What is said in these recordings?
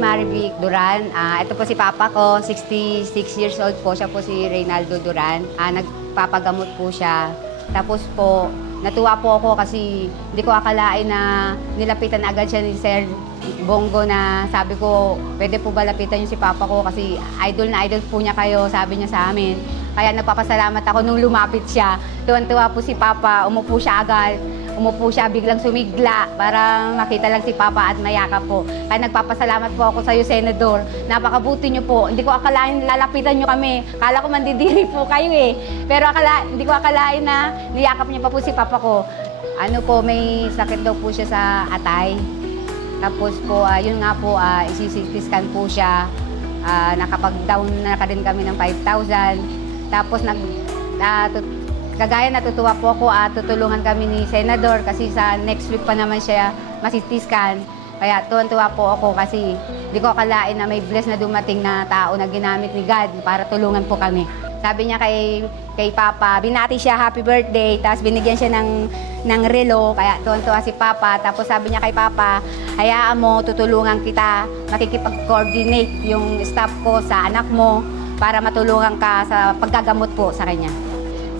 Marivic Duran. Ah, ito po si Papa ko, 66 years old po. Siya po si Reynaldo Duran. Ah, nagpapagamot po siya. Tapos po, natuwa po ako kasi hindi ko akalain na nilapitan agad siya ni Sir Bongo na sabi ko, pwede po ba lapitan niyo si Papa ko kasi idol na idol po niya kayo, sabi niya sa amin. Kaya nagpapasalamat ako nung lumapit siya. Tuwan-tuwa po si Papa, umupo siya agad. Umupo siya, biglang sumigla para makita lang si Papa at mayakap po. Kaya nagpapasalamat po ako sa iyo, Senador. Napakabuti niyo po. Hindi ko akalain lalapitan niyo kami. Kala ko mandidiri po kayo eh. Pero akala, hindi ko akalain na niyakap niyo pa po si Papa ko. Ano po, may sakit daw po siya sa atay. Tapos po, ah, yun nga po, uh, isi-CT scan po siya. Ah, nakapag-down na ka rin kami ng 5,000. Tapos nag, tut- kagaya natutuwa po ako at tutulungan kami ni Senador kasi sa next week pa naman siya masi-CT scan. Kaya tuwan-tuwa po ako kasi di ko akalain na may bless na dumating na tao na ginamit ni God para tulungan po kami. Sabi niya kay kay Papa, binati siya happy birthday, tapos binigyan siya ng ng relo, kaya tuwan-tuwa si Papa. Tapos sabi niya kay Papa, hayaan mo, tutulungan kita, makikipag-coordinate yung staff ko sa anak mo para matulungan ka sa paggagamot po sa kanya.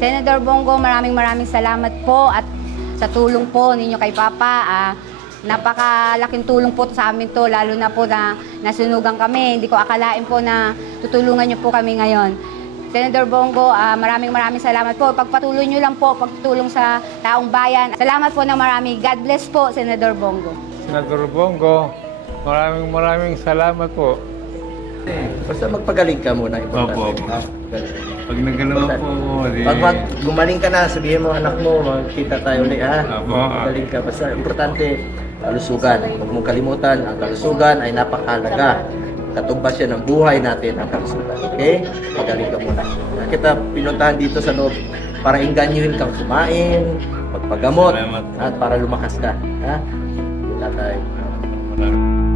Senator Bongo, maraming maraming salamat po at sa tulong po ninyo kay Papa. Ah, napakalaking tulong po sa amin to, lalo na po na nasunugan kami. Hindi ko akalain po na tutulungan niyo po kami ngayon. Senator Bongo, ah, maraming maraming salamat po. Pagpatuloy niyo lang po, pagtulong sa taong bayan. Salamat po ng marami. God bless po, Senator Bongo. Senador Bongo, maraming maraming salamat po. Basta magpagaling ka muna. importante. Opo, opo. Pag nagalawa po ako, di... Pag mag, gumaling ka na, sabihin mo anak mo, magkita tayo ulit ha. Opo. Magaling ka. Basta importante, kalusugan. Huwag mong kalimutan, ang kalusugan ay napakahalaga. Katumbas yan ng buhay natin ang kalusugan. Okay? Magaling ka muna. Kita pinuntahan dito sa loob para inganyohin kang kumain, magpagamot, at para lumakas ka. Ha? Wala tayo. Maraming